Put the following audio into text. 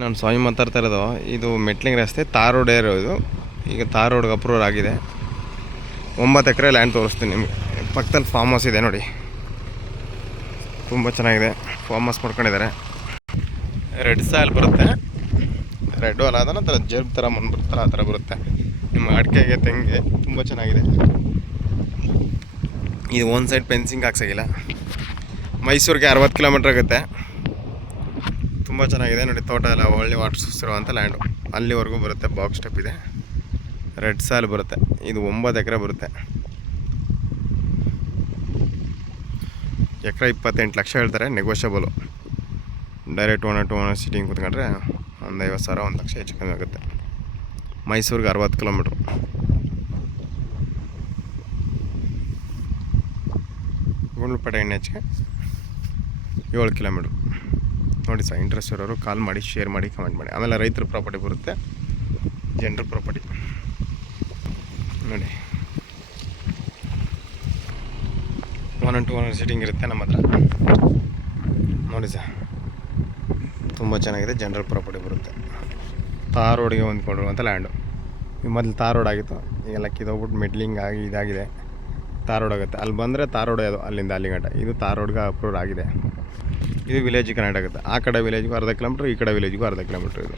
ನಾನು ಸ್ವಾಮಿ ಮಾತಾಡ್ತಾ ಇರೋದು. ಇದು ಮೆಟ್ಲಿಂಗ್ ರಸ್ತೆ ತಾರ್ ರೋಡ್ ಇದು. ಈಗ ತಾರ್ ರೋಡ್ಗೆ ಅಪ್ರೂವಲ್ ಆಗಿದೆ. 9 ಎಕರೆ ಲ್ಯಾಂಡ್ ತೋರಿಸ್ತೀನಿ ನಿಮಗೆ. ಪಕ್ಕದಲ್ಲಿ ಫಾರ್ಮ್ ಹೌಸ್ ಇದೆ ನೋಡಿ, ತುಂಬ ಚೆನ್ನಾಗಿದೆ. ಫಾರ್ಮ್ ಹೌಸ್ ಮಾಡ್ಕೊಂಡಿದ್ದಾರೆ. ರೆಡ್ ಸಾಯಿಲ್ ಬರುತ್ತೆ, ರೆಡ್ ಅಲ್ಲ ಅದನ್ನ ಥರ ಜರ್ಬ್ ಥರ ಮಣ್ಣು ಬರುತ್ತಲ್ಲ ಆ ಥರ ಬರುತ್ತೆ. ನಿಮ್ಮ ಅಡಿಕೆಗೆ ತೆಂಗಿಗೆ ತುಂಬ ಚೆನ್ನಾಗಿದೆ. ಇದು ಒಂದು ಸೈಡ್ ಫೆನ್ಸಿಂಗ್ ಹಾಕ್ಸಾಗಿಲ್ಲ. ಮೈಸೂರಿಗೆ 60 ಕಿಲೋಮೀಟ್ರ್ ಆಗುತ್ತೆ. ತುಂಬ ಚೆನ್ನಾಗಿದೆ ನೋಡಿ. ತೋಟ ಎಲ್ಲ ಒಳ್ಳೆ ವಾಟರ್ ಸೋರ್ಸ್ ಇರುವಂಥ ಲ್ಯಾಂಡು. ಅಲ್ಲಿವರೆಗೂ ಬರುತ್ತೆ. ಬಾಕ್ಸ್ ಸ್ಟೆಪ್ ಇದೆ. ರೆಡ್ ಸಾಯಿಲ್ ಬರುತ್ತೆ. ಇದು 9 ಎಕರೆ ಬರುತ್ತೆ. ಎಕರೆ 28 ಲಕ್ಷ ಹೇಳ್ತಾರೆ, ನೆಗೋಷಿಯಬಲು. ಡೈರೆಕ್ಟ್ ಓನರ್ ಸಿಟಿಂಗ್ ಕೂತ್ಕೊಂಡ್ರೆ ಒಂದು 50,000 1 ಲಕ್ಷ ಹೆಚ್ಚು ಕಮ್ಮಿ ಆಗುತ್ತೆ. ಮೈಸೂರಿಗೆ 60 ಕಿಲೋಮೀಟ್ರು. ಗುಂಡ್ಲುಪೇಟೆ NHಗೆ 7 ಕಿಲೋಮೀಟ್ರು. ನೋಡಿ ಸರ್, ಇಂಟ್ರೆಸ್ಟ್ ಇರೋರು ಕಾಲ್ ಮಾಡಿ, ಶೇರ್ ಮಾಡಿ, ಕಮೆಂಟ್ ಮಾಡಿ. ಆಮೇಲೆ ರೈತರ ಪ್ರಾಪರ್ಟಿ ಬರುತ್ತೆ, ಜನರ ಪ್ರಾಪರ್ಟಿ ನೋಡಿ. 1 to 1 ಸಿಟ್ಟಿಂಗ್ ಇರುತ್ತೆ ನಮ್ಮ ಹತ್ರ ನೋಡಿ ಸರ್. ತುಂಬ ಚೆನ್ನಾಗಿದೆ. ಜನರಲ್ ಪ್ರಾಪರ್ಟಿ ಬರುತ್ತೆ. ತಾರ್ ರೋಡ್ಗೆ ಹೊಂದ್ಕೊಂಡಿರುವಂಥ ಲ್ಯಾಂಡು. ಮೊದಲು ತಾರ್ ರೋಡ್ ಆಗಿತ್ತು, ಈಗೆಲ್ಲ ಕಿದೋಗ್ಬಿಟ್ಟು ಮೆಡ್ಲಿಂಗ್ ಆಗಿ ಇದಾಗಿದೆ. ತಾರ್ ರೋಡ್ ಆಗುತ್ತೆ. ಅಲ್ಲಿ ಬಂದರೆ ತಾರ್ ರೋಡ್ ಅದು, ಅಲ್ಲಿಂದ ಅಲ್ಲಿ ಗಂಟ. ಇದು ತಾರ್ ರೋಡ್ಗೆ ಅಪ್ರೂವ್ ಆಗಿದೆ. ಇದು ವಿಲೇಜಿಗೆ ಕನೆಕ್ಟ್ ಆಗುತ್ತೆ. ಆ ಕಡೆ ವಿಲೇಜ್ಗೂ 1/2 ಕಿಲೋಮೀಟ್ರ್, ಈ ಕಡೆ ವಿಲೇಜ್ಗೂ 1/2 ಕಿಲೋಮೀಟ್ರ್ ಇದು.